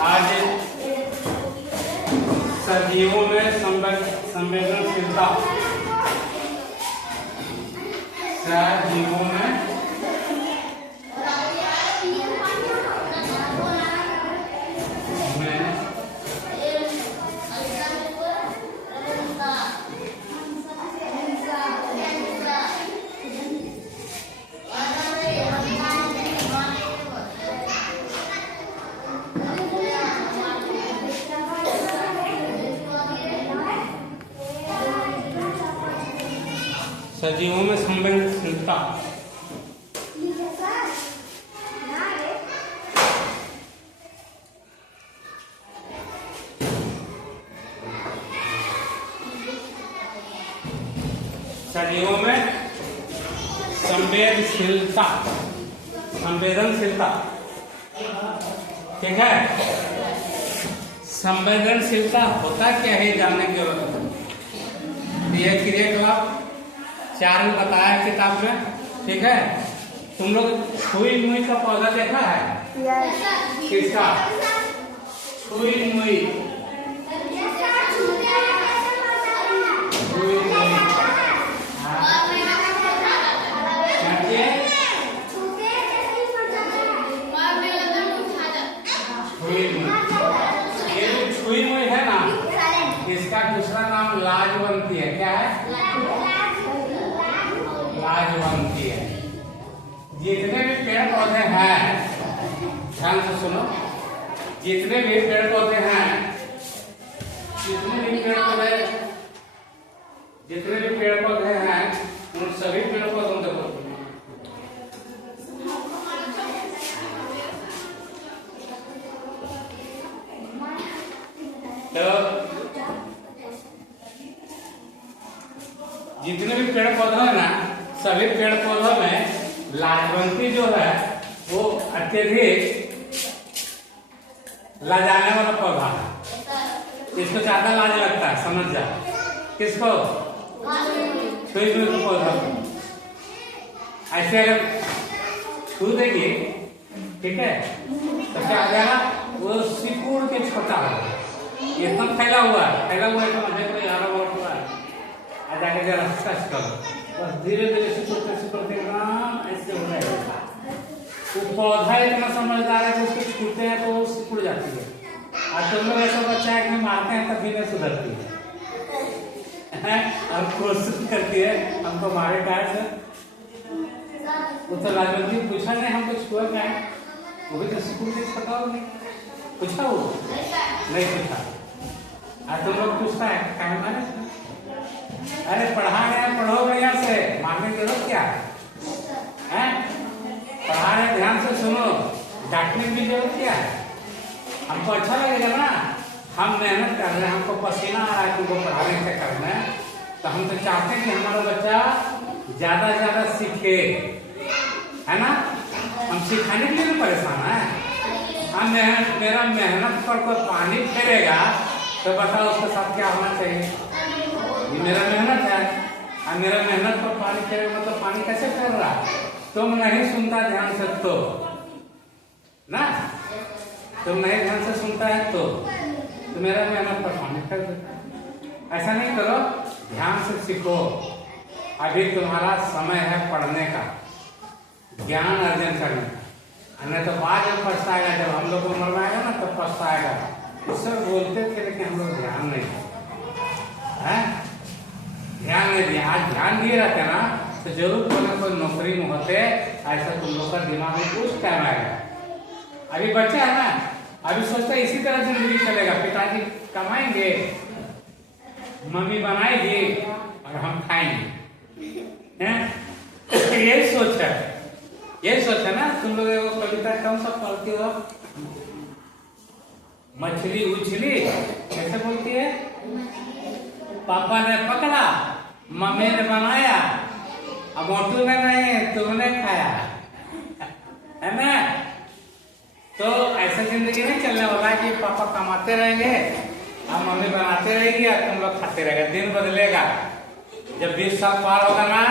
आज सजीवों में संवेदनशीलता, सजीवों में संवेदनशीलता सजीवों में संवेदनशीलता, संवेदनशीलता, ठीक है। संवेदनशीलता होता क्या है जानने की जरूरत है। यह क्रियाकलाप 4 में बताया किताब में, ठीक है। तुम लोग छुई मुई का पौधा देखा है? किसका? छुई मुई, छुई मुई है ना, इसका दूसरा नाम लाजवंती है। क्या है? लाजवंती है। जितने भी पेड़ पौधे हैं, ध्यान से सुनो, जितने भी पेड़ पौधे हैं, जितने भी पेड़ पौधे हैं, उन सभी पेड़ पौधों देखो, तो जितने भी पेड़ पौधे हैं ना, सभी पेड़ पौधों में लाजवंती जो है वो अत्यधिक लाजाने वाला पौधा है। इसको ज्यादा लाज लगता है, समझ जा। किसको? छुई मुई को पौधा। ऐसे अगर छू देगी, ठीक है, तो क्या हो जाएगा? वो सिकुड़ के छोटा होगा। एकदम फैला हुआ है तो मुझे कोई आ रहा हुआ है, आ जाके जरा टच करो, बस धीरे धीरे सिकुड़ते ऐसे हो जाएगा। वो पौधा इतना समझदार है कि उसको छूते हैं तो वो सिकुड़ जाती है। और तुम लोग ऐसा बच्चा है कि मारते हैं तब भी नहीं सुधरती है, और कोशिश करती है हमको मारे काट से। वो तो लाजवंती पूछा नहीं हमको छुआ क्या है, वो भी तो सिकुड़ के छोटा हो गया। पूछा वो नहीं पूछा। आज तुम लोग पूछता है क्या मारे? अरे पढ़ा गया, पढ़ो बढ़िया से, मारने की जरूरत क्या है? पढ़ा रहे, ध्यान से सुनो, डांटने की जरूरत क्या है? हमको अच्छा लगेगा ना, हम मेहनत कर रहे हैं, हमको पसीना आ रहा है तुमको पढ़ाने से करना है, तो हम तो चाहते हैं कि हमारा बच्चा ज्यादा से ज्यादा सीखे, है ना। हम सिखाने के लिए परेशान है। हम मेरा मेहनत पर कोई पानी फेरेगा तो बताओ उसके साथ क्या होना चाहिए? ये मेरा मेहनत है, और मेरा मेहनत पर पानी फेरेगा मतलब पानी कैसे फेर रहा? तुम नहीं सुनता ध्यान से तो ना, तुम नहीं ध्यान से सुनता है तो मेरा मेहनत पर पानी फेर देता। ऐसा नहीं करो, ध्यान से सीखो। अभी तुम्हारा समय है पढ़ने का, ज्ञान अर्जन करने का, नहीं तो बाद में पछताएगा। जब हम लोग को उम्र आएगा ना तब पछताएगा। उससे बोलते थे लेकिन हम लोग ध्यान नहीं है, ध्यान नहीं दिया। आज ध्यान दिए रहते ना तो जरूर कोई नौकरी में होते। ऐसा तुम लोग का दिमाग में कुछ टाइम आएगा। अभी बच्चा है ना, अभी सोचता है इसी तरह जिंदगी चलेगा। पिताजी कमाएंगे, मम्मी बनाएगी और हम खाएंगे, यही सोच है, यही सोच है ना। तुम लोग वो कविता कौन सा पढ़ती हो? मछली उछली कैसे बोलती है? पापा ने पकड़ा, मम्मी ने बनाया, अब मोटू ने नहीं तुमने खाया, है ना। तो ऐसा जिंदगी नहीं चलने वाला कि पापा कमाते रहेंगे और मम्मी बनाते रहेगी और तुम लोग खाते रहेंगे। दिन बदलेगा। जब 20 साल पार होगा ना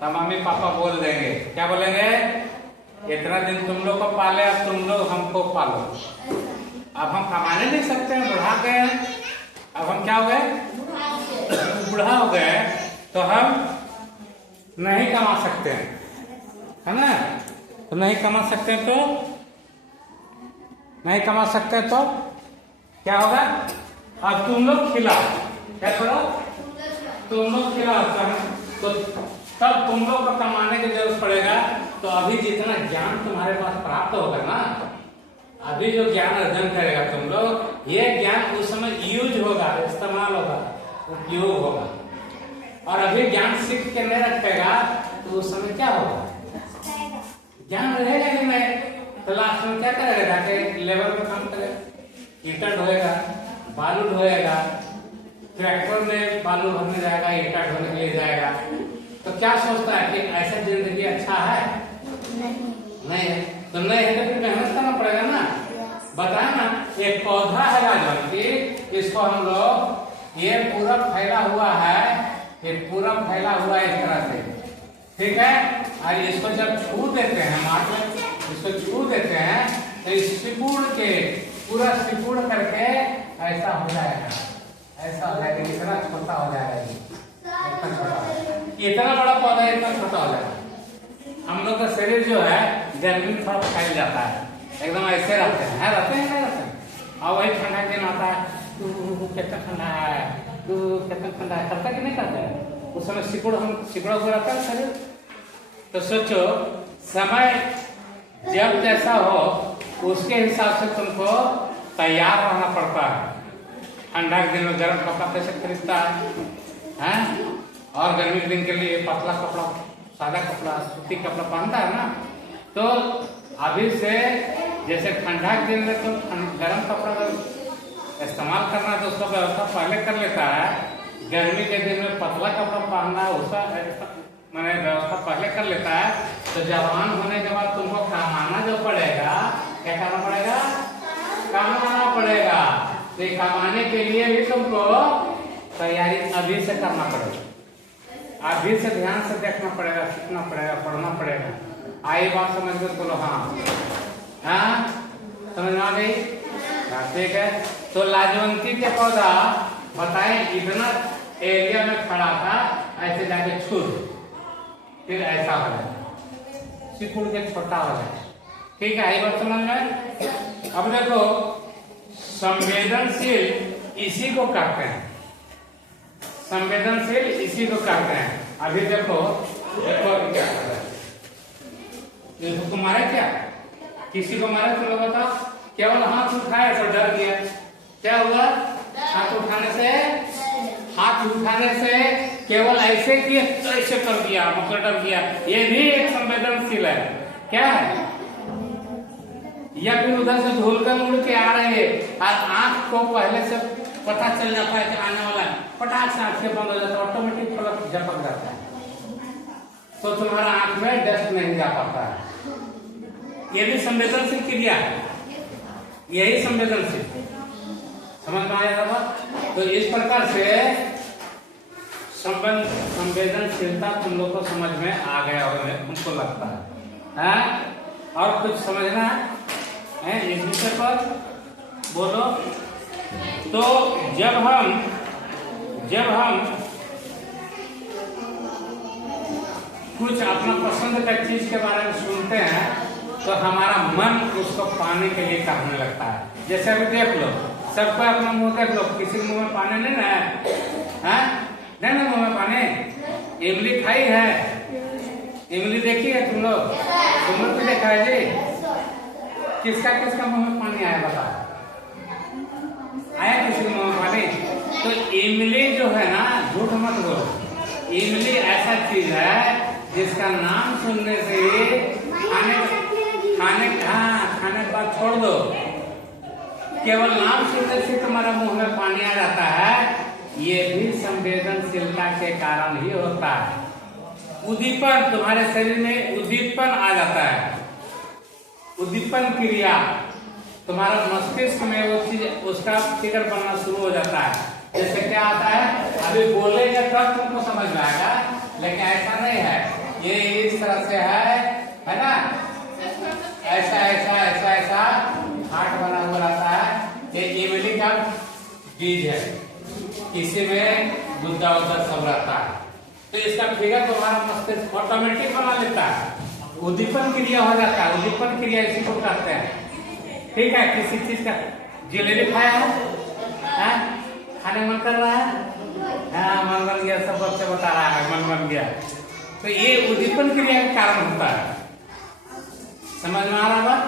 तो मम्मी पापा बोल देंगे, क्या बोलेंगे? इतना दिन तुम लोग को पाले, अब तुम लोग हमको पालो। अब हम कमाने नहीं सकते हैं, बुढ़ा गए हैं। अब हम क्या हो गए, बुढ़ा हो गए, तो हम नहीं कमा सकते हैं, है ना। तो नहीं कमा सकते तो नहीं कमा सकते तो क्या होगा, अब तुम लोग खिलाओ, क्या करो, तुम लोग खिलाओ, तो तब तुम लोग को कमाने की जरूरत पड़ेगा। तो अभी जितना ज्ञान तुम्हारे पास प्राप्त होगा ना, अभी जो ज्ञान अर्जन करेगा तुम लोग, ये ज्ञान उस समय यूज होगा, इस्तेमाल होगा, उपयोग होगा। और अभी ज्ञान सीख के नहीं रखेगा तो उस समय क्या होगा, ज्ञान रहेगा ही नहीं, तो लास्ट में क्या करेगा, जाके लेबर में काम करेगा, ईटा ढोएगा, बालू ढोएगा, ट्रैक्टर में बालू भरने जाएगा, ईटा ढोने के लिए जाएगा। तो क्या सोचता है कि ऐसा जिंदगी अच्छा है, नहीं है। तो नहीं है तो फिर मेहनत करना पड़ेगा ना। बताया ना, एक पौधा है राजन की, इसको हम लोग, ये पूरा फैला हुआ है, ये पूरा फैला हुआ है इस तरह से, ठीक है। और इसको जब छू देते हैं, मात्र इसको छू देते हैं, तो इस सिकुड़ के पूरा सिकुड़ करके ऐसा हो जाएगा, ऐसा हो जाएगा, इतना छोटा हो जाएगा, इतना छोटा, इतना बड़ा पौधा इतना छोटा हो जाएगा। हम लोग का शरीर जो है गर्मी में थोड़ा फैल जाता है, एकदम ऐसे रहते हैं, रहते हैं नहीं रहते हैं। और वही ठंडा दिन आता है, कितना ठंडा है, कितना ठंडा है, करता कि नहीं करता है, उस समय सिकुड़ा हुआ रहता है शरीर। तो सोचो, समय जब जैसा हो उसके हिसाब से तुमको तैयार रहना पड़ता है। ठंडा के दिन में गर्म कपड़ा कैसे खरीदता है, और गर्मी के दिन के लिए पतला कपड़ा, सादा कपड़ा, सूती कपड़ा पहनता है ना। तो अभी से जैसे ठंडा के दिन में तुम गर्म कपड़ा इस्तेमाल करना तो उसका व्यवस्था पहले कर लेता है, गर्मी के दिन में पतला कपड़ा पहनना उसका मैंने व्यवस्था पहले कर लेता है। तो जवान होने के बाद तुमको कमाना जो पड़ेगा, क्या करना पड़ेगा, कमाना पड़ेगा। तो कमाने के लिए भी तुमको तैयारी अभी से करना पड़ेगा, अभी से ध्यान से देखना पड़ेगा, सीखना पड़ेगा, पढ़ना पड़ेगा। आई बात समझ में बोलो, हाँ समझ में आ गई, ठीक है। तो लाजवंती के पौधा बताए इतना एरिया में खड़ा था, ऐसे जाके छूट, फिर ऐसा हो जाए, सिकुड़ के छोटा हो जाए, ठीक है। आई बात समझ में। अब देखो, संवेदनशील इसी को कहते हैं, संवेदनशील इसी को कहते हैं। अभी देखो देखो क्या कर रहा है, इसको मारे क्या, किसी को मारे तो लोग बताओ, केवल हाथ उठाया तो डर गया, क्या हुआ, हाथ उठाने से केवल ऐसे किए तो ऐसे कर दिया, मतलब डर गया, ये भी एक संवेदनशील है, क्या है। या फिर उधर से ढोलकर उड़ के आ रहे हैं और आंख को पहले से पता चल जाता है कि आने वाला है, पटाख से आंखें बंद हो जाता है, ऑटोमेटिक पलक झपक जाता है, तो तुम्हारा आंख में डस्ट नहीं जा पाता है। ये भी संवेदनशील क्रिया है, यही संवेदनशील, समझ में आया था। तो इस प्रकार से संवेदनशीलता तुम लोग को समझ में आ गया होगा, हमको लगता है। और कुछ समझना है इस विषय पर, बोलो। तो जब हम कुछ अपना पसंद का चीज के बारे में सुनते हैं तो हमारा मन उसको पाने के लिए करने लगता है। जैसे अभी देख लो, सबको अपना मुंह देख लो, किसी मुंह में पानी नहीं ना है, नहीं ना मुंह में पानी। इमली खाई है, इमली देखी है तुम लोग भी देखा है जी। किसका मुंह में पानी आया बताओ, आया किसी मुंह में पानी? तो इमली जो है ना, झूठ मत बोलो, इमली ऐसा चीज है जिसका नाम सुनने से खाने के बाद छोड़ दो, केवल नाम सुनने से तुम्हारा मुंह में पानी आ जाता है। ये भी संवेदनशीलता के कारण ही होता है। उद्दीपन, तुम्हारे शरीर में उद्दीपन आ जाता है, उद्दीपन क्रिया, तुम्हारा मस्तिष्क में वो चीज, उसका फिगर बनना शुरू हो जाता है। जैसे क्या आता है, अभी बोलेंगे तब तुमको समझ में आएगा, लेकिन ऐसा नहीं है, ये इस तरह से है ना, ऐसा ऐसा ऐसा ऐसा हार्ट बना हुआ रहता है, का बीज है, इसी में गुद्दा उद्दा सब रहता है, तो इसका फिगर तुम्हारा मस्तिष्क ऑटोमेटिक बना लेता है, उद्दीपन क्रिया हो जाता है। उद्दीपन क्रिया इसी को कहते हैं। ठीक है, किसी चीज का जिलेबी खाया है, खाने मन कर रहा है, हाँ मन बन गया, सब बच्चे बता रहा है मन बन गया, तो ये उद्दीपन क्रिया के कारण होता है। समझ में आ रहा बात?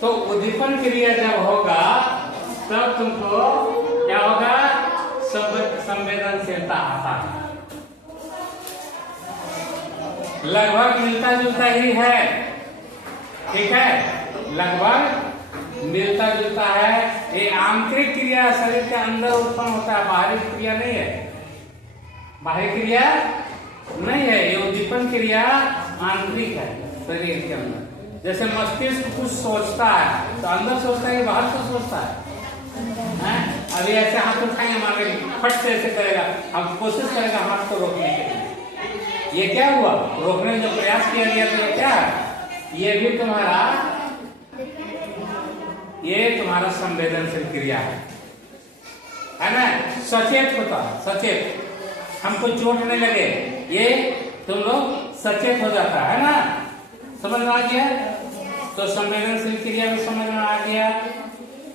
तो उद्दीपन क्रिया जब होगा तब तुमको क्या होगा, संवेदनशीलता आता है। लगभग मिलता जुलता ही है, ठीक है, लगभग मिलता जुलता है। ये आंतरिक क्रिया शरीर के अंदर उत्पन्न होता है, बाहरी क्रिया नहीं है, बाहरी क्रिया नहीं है। ये उद्दीपन क्रिया आंतरिक है शरीर के अंदर। जैसे मस्तिष्क कुछ सोचता है तो अंदर सोचता है कि बाहर से सोचता है? अभी ऐसे हाथ उठाएंगे, मान लीजिए फट से ऐसे करेगा, हम कोशिश करेगा हाथ को रोकने के लिए, ये क्या हुआ, रोकने का जो प्रयास किया गया तो ये क्या है, ये भी तुम्हारा, ये तुम्हारा संवेदनशील क्रिया है ना, सचेत होता है, सचेत, हमको चोट नहीं लगे, ये तुम लोग सचेत हो जाता है ना। समझ में आ गया? तो संवेदनशील क्रिया भी समझ में आ गया,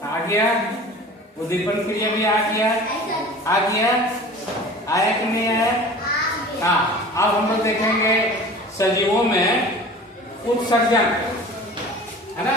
आ गया, उद्दीपन क्रिया भी आ गया, आ गया, आया कि नहीं आया? हाँ, अब हम लोग देखेंगे सजीवों में उत्सर्जन, है ना।